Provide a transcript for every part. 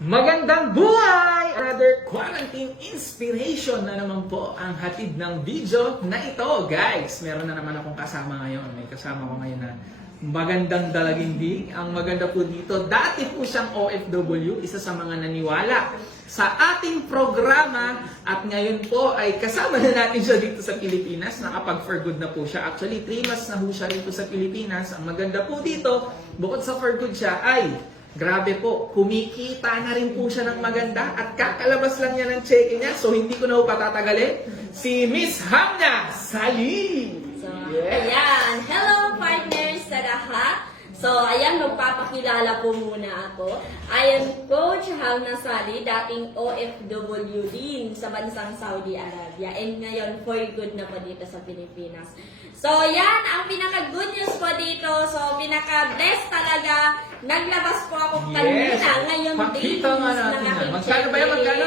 Magandang buhay! Another quarantine inspiration na naman po ang hatid ng video na ito, guys. Meron na naman akong kasama ngayon. May kasama ko ngayon na magandang dalagindi. Ang maganda po dito, dati po siyang OFW, isa sa mga naniwala sa ating programa at ngayon po ay kasama na natin siya dito sa Pilipinas. Nakapag for good na po siya. Actually, 3 months na po siya rito sa Pilipinas. Ang maganda po dito, bukod sa for good siya, ay Grabe po, kumikita na rin po siya ng maganda at kakalabas lang niya ng cheque niya so hindi ko na po patatagalin. Si Miss Hamna Salim! So, Yeah. ayan. Hello, partners sa lahat. So, ayan, magpapakilala po muna ako. I am Coach Halna Sali, dating OFW din sa bansang Saudi Arabia. And ngayon, for good na po dito sa Pilipinas. So, yan, ang pinaka-good news po dito. So, pinaka-blessed talaga. Naglabas po ako kanina. Ngayon, Pakita nga natin. Magkano ba yan? Magkano?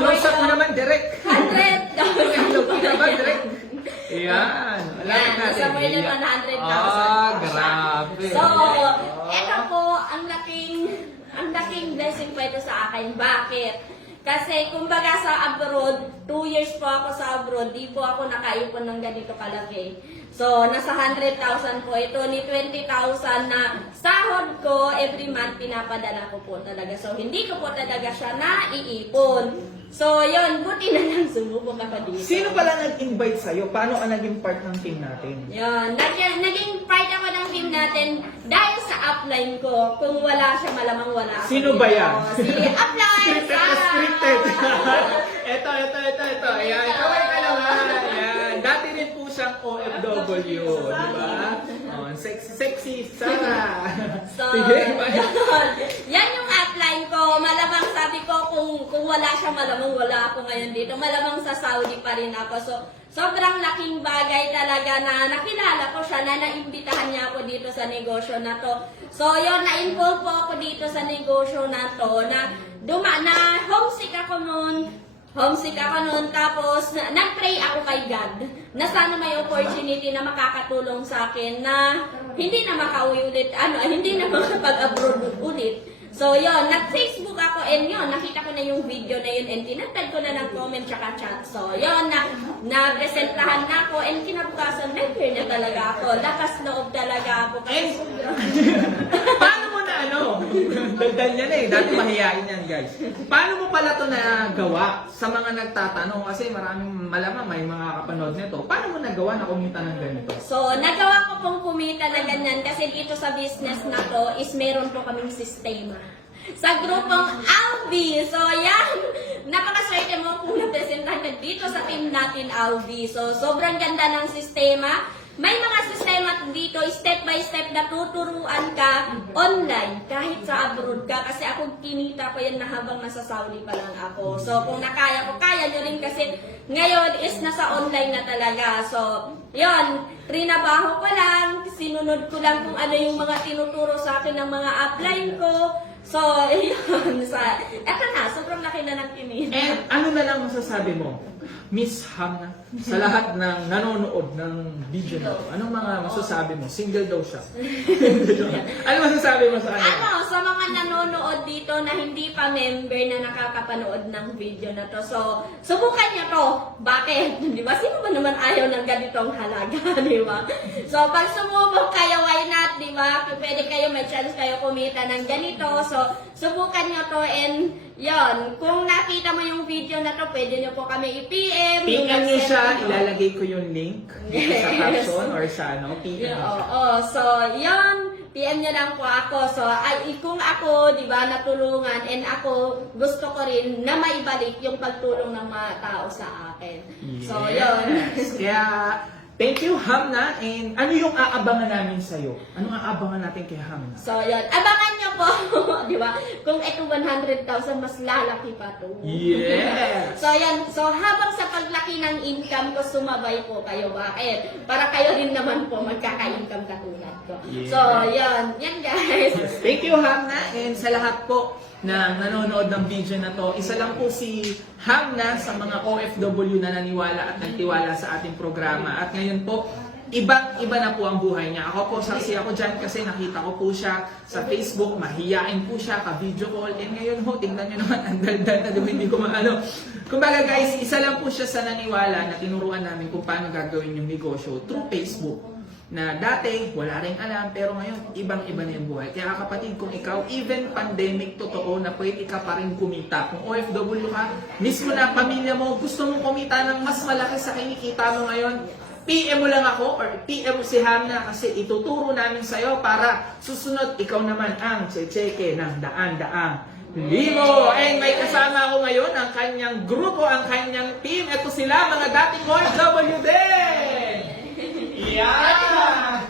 Close up naman, direct. 100. Kita ba, direct? Ayan. Wala Yan, natin. more than Ayan. 100,000. Ah, grabe. So, eto po, ang laking, ang laking blessing ito sa akin. Bakit? Kasi, kumbaga sa abroad, years po ako sa abroad, di po ako nakaipon ng ganito kalaki. So, nasa 100,000 po ito, ni 20,000 na sahod ko, every month pinapadala ko po talaga. So, hindi ko po talaga siya naiipon. So, yun, buti na lang sumubok ako dito. Sino pala nag-invite sa'yo? Paano ka naging part ng team natin? Yun, naging, naging part ako ng team natin dahil sa upline ko. Kung wala siya, malamang wala ako Sino ba dito. yan? Si upline! Scripted na scripted. ito, ito, ito, ito. Ayan, kaway ka naman. Ayan. Dati rin po siyang OFW, di ba? Oh, sexy, sexy, Sarah. So, Sige, yun. yan yung upline ko. Malamang sabi ko, kung, kung wala siya, malamang wala ako ngayon dito. Malamang sa Saudi pa rin ako. So, sobrang laking bagay talaga na nakilala ko siya, na naimbitahan niya ako dito sa negosyo na to. So, yun, na-involve po ako dito sa negosyo na to, na duma, na homesick ako noon, Homesick ako noon, tapos na, nag-pray ako kay God na sana may opportunity na makakatulong sa akin na hindi na makauwi ulit, ano, hindi na makapag-abroad ulit. So, yon nag-Facebook ako and yon nakita ko na yung video na yun and tinatag ko na ng comment tsaka chat. So, yon na, na-presentahan na ako and kinabukasan, member na talaga ako. Lakas loob talaga ako. Paano ano? Daldal niya na eh. Dati mahihain yan, guys. Paano mo pala to nagawa sa mga nagtatanong? Kasi maraming malamang may mga kapanood nito. Paano mo nagawa na kumita ng ganito? So, nagawa ko pong kumita na ganyan kasi dito sa business na to is meron po kaming sistema. Sa grupong Alvi. So, yan. Napakaswerte mo kung napresentahan dito sa team natin, Alvi. So, sobrang ganda ng sistema. May mga sistema dito, step by step na tuturuan ka online kahit sa abroad ka. Kasi ako kinita ko yan na habang nasa Saudi pa lang ako. So, kung nakaya ko, kaya nyo rin kasi ngayon is nasa online na talaga. So, yon trinabaho ko lang, sinunod ko lang kung ano yung mga tinuturo sa akin ng mga upline ko. So, yun. Sa, eto na, sobrang laki na ng kinita. And ano na lang masasabi mo, Miss Hamna, sa lahat ng nanonood ng video na to, anong mga masasabi mo? Single daw siya. ano masasabi mo sa kanya? Ano, sa mga nanonood dito na hindi pa member na nakakapanood ng video na to. So, subukan niyo to. Bakit? Di ba? Sino ba naman ayaw ng ganitong halaga? Di ba? So, pag sumubok kayo, why not? Di ba? Pwede kayo, may chance kayo kumita ng ganito. So, subukan niyo to and yon kung nakita mo yung video na to, pwede niyo po kami i-PM. PM niyo siya, ilalagay ko yung link sa Yes. caption or sa ano, PM Yeah, oo. So, yun. PM niyo lang po ako. So, ay, kung ako, di ba, natulungan and ako, gusto ko rin na maibalik yung pagtulong ng mga tao sa akin. So, yun. Yes. Kaya, thank you, Hamna. And ano yung aabangan namin sa'yo? Anong aabangan natin kay Hamna? So, yun. Abangan niyo po, di ba? Kung ito 100,000, mas lalaki pa to. Yes! So, yan. So, habang sa paglaki ng income ko, sumabay po kayo. Bakit? Para kayo rin naman po magkaka-income katulad ko. Yeah. So, yan. Yan, guys. Thank you, Hamna. And sa lahat po na nanonood ng video na to, isa lang po si Hamna sa mga OFW na naniwala at nagtiwala sa ating programa. At ngayon po, ibang-iba na po ang buhay niya. Ako po, saksi ako dyan kasi nakita ko po siya sa Facebook, mahiyain po siya, ka-video call. Eh ngayon ho, tingnan nyo naman, ang daldal na diba, hindi ko maano. Kumbaga guys, isa lang po siya sa naniwala na tinuruan namin kung paano gagawin yung negosyo through Facebook. Na dati, wala rin alam, pero ngayon, ibang-iba na yung buhay. Kaya kapatid, kung ikaw, even pandemic, totoo na pwede ka pa rin kumita. Kung OFW ka, mismo na pamilya mo, gusto mong kumita ng mas malaki sa kinikita mo ngayon, PM mo lang ako or PM mo si Hamna kasi ituturo namin sa'yo para susunod ikaw naman ang cheche ng daan-daang libo. And may kasama ako ngayon ang kanyang grupo, ang kanyang team. Ito sila, mga dating OFW din! Yan!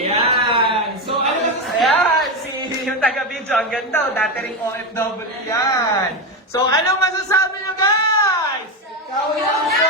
Yan! So, ano Yan! Si yung taga-video, ang ganda. oh, Dati ring OFW yan. So, anong masasabi nyo guys? Ikaw yan!